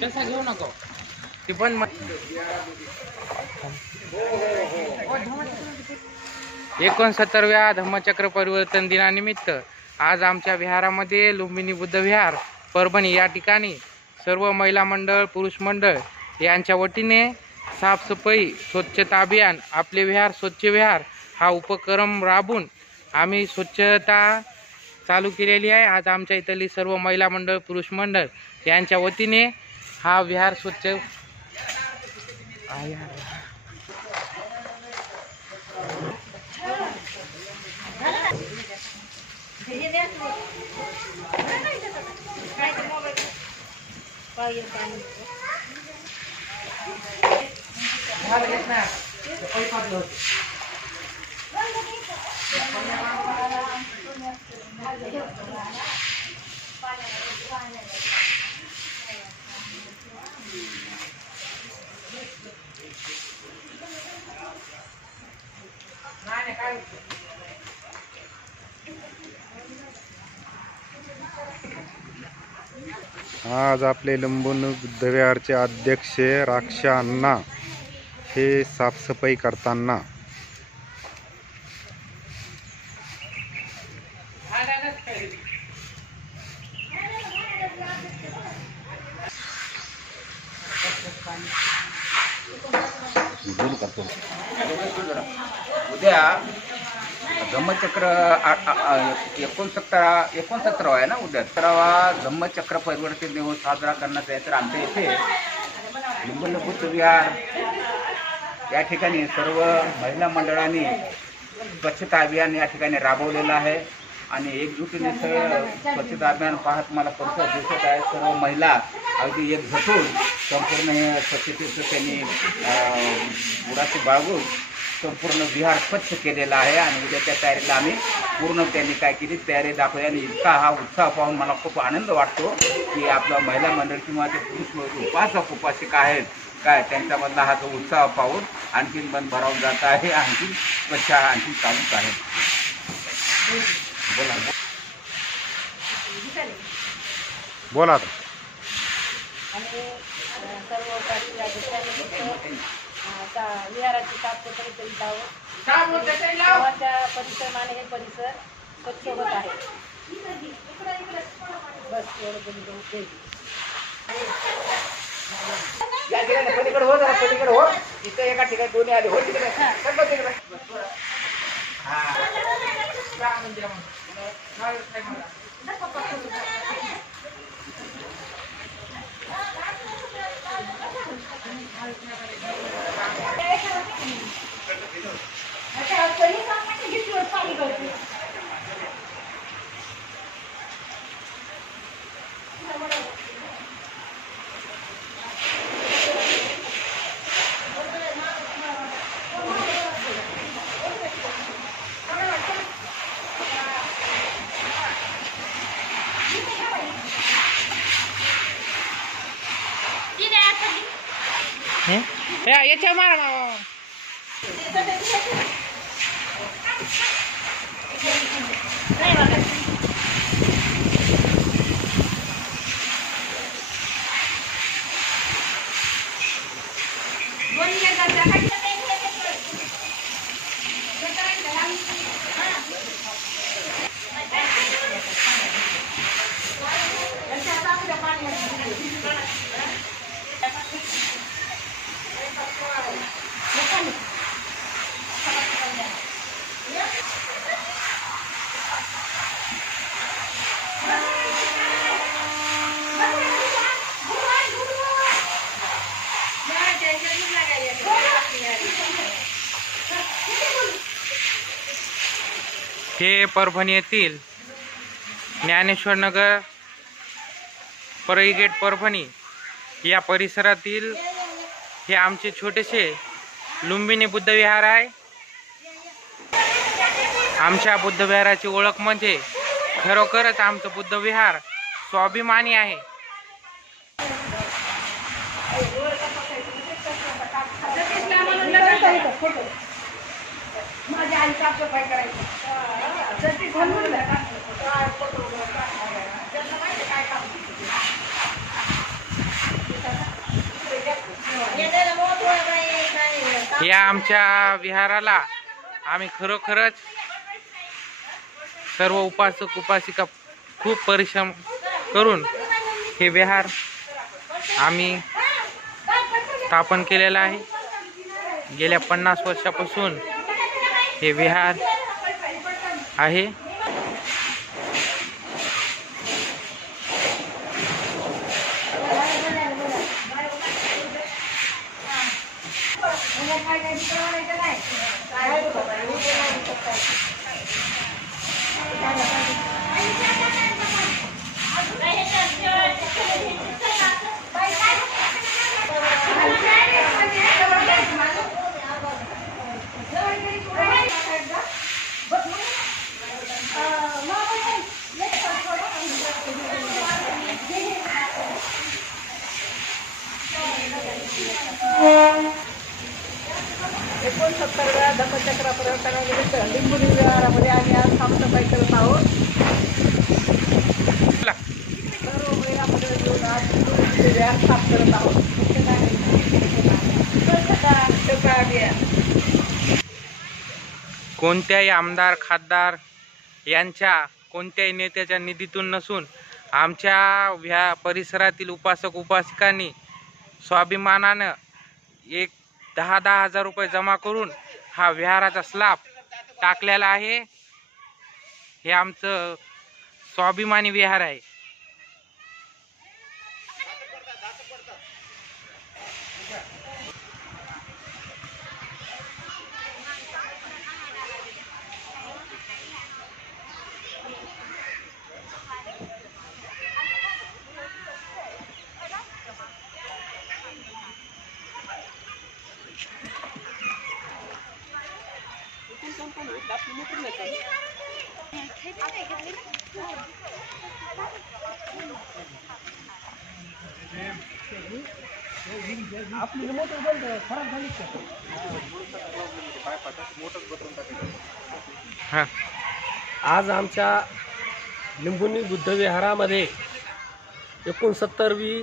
कसा घेऊ नको? ते पण एकोणसत्तरव्या धम्मचक्र परिवर्तन दिनानिमित्त आज आमच्या विहारामध्ये लुंबिनी बुद्ध विहार परभणी या ठिकाणी सर्व महिला मंडळ पुरुष मंडळ यांच्या वतीने साफसफाई स्वच्छता अभियान आपले विहार स्वच्छ विहार हा उपक्रम राबून आम्ही स्वच्छता चालू केलेली आहे. आज आमच्या इथली सर्व महिला मंडळ पुरुष मंडळ यांच्या वतीने हा विहार स्वच्छ पैसा आज आपले लंबून बुद्धविहारचे अध्यक्ष राक्षा अण्णा हे साफसफाई करताना उद्या धम्मचक्र एकोणसत्तर एकोणसत्तरा एकोणसत्तरावा आहे ना उद्या. सतरावा धम्मचक्र परिवर्तन दिवस साजरा करण्यात आहे. तर आमच्या इथे लिंबन विहार या ठिकाणी सर्व महिला मंडळांनी स्वच्छता अभियान या ठिकाणी राबवलेलं आहे. आणि एकजुटीने सर्व स्वच्छता अभियान पाहत मला परिसर दिसत आहे. सर्व महिला अगदी एक एकझटून संपूर्ण हे स्वच्छतेचं त्यांनी उडाशी बाळगून संपूर्ण विहार स्वच्छ केलेला आहे आणि उद्याच्या तयारीला आम्ही पूर्ण त्यांनी काय केली तयारी दाखवली आणि इतका हा उत्साह पाहून मला खूप आनंद वाटतो की आपलं महिला मंडळ किंवा ते पुरुष उपासक उपासिक आहेत काय त्यांच्यामधला हा जो उत्साह पाहून आणखीन मन भरावून जात आहे आणखीन स्वच्छ आणखीन चालूच आहे. बोला. बोला आता. आणि अ, सर्व विहाराची साफसफाई करीत आहोत गावाच्या परिसराने हे परिसर स्वच्छ होत आहे. बस एवढं पलीकडे हो जरा पलीकडे हो. इथं एका ठिकाणी दोन्ही आले. हो तिकडे. सर्व तिकडे हा हे? या- याच्या मार मार. हे परभणी येथील ज्ञानेश्वरनगर परळी गेट परभणी या परिसरातील हे आमचे छोटेसे लुंबिनी बुद्धविहार आहे. आमच्या बुद्धविहाराची ओळख म्हणजे खरोखरच आमचं बुद्धविहार स्वाभिमानी आहे. माझ्या आईचा सफाई करायची. घालून या आमच्या विहाराला आम्ही खरोखरच सर्व उपासक उपासिका खूप परिश्रम करून हे विहार आम्ही स्थापन केलेलं आहे. गेल्या पन्नास वर्षापासून हे विहार आहे. एकोणसत्तर वेळा दत्तचक्र प्रकरणानिमित्त लिंबू निवारामध्ये आम्ही आज साफसफाई करत आहोत कोणत्याही आमदार खासदार यांच्या कोणत्याही नेत्याच्या निधीतून नसून आमच्या ह्या परिसरातील उपासक उपासिकांनी स्वाभिमानानं एक दहा दहा हजार रुपये जमा करून हा विहाराचा स्लाब टाकलेला आहे. हे आमचं स्वाभिमानी विहार आहे. आपली मोटर बंद खराब झाली मोटर आज आमच्या लिंबुनी बुद्धविहारामध्ये एकोणसत्तरवी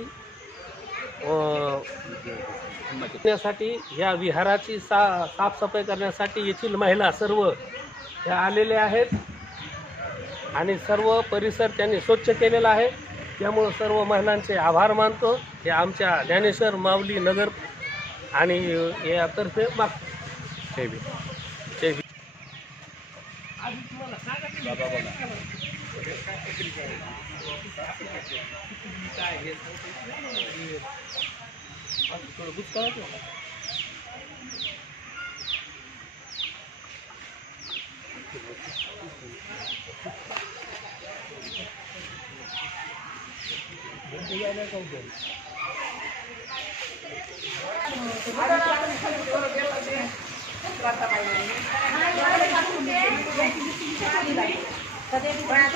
करण्यासाठी या विहाराची सा साफसफाई करण्यासाठी येथील महिला सर्व ह्या आलेल्या आहेत. आणि सर्व परिसर त्यांनी स्वच्छ केलेला आहे. त्यामुळं सर्व महिलांचे आभार मानतो. हे आमच्या ज्ञानेश्वर माऊली नगर आणि यातर्फे माग जय बी बाबा buscar, Vamos pegar o પણ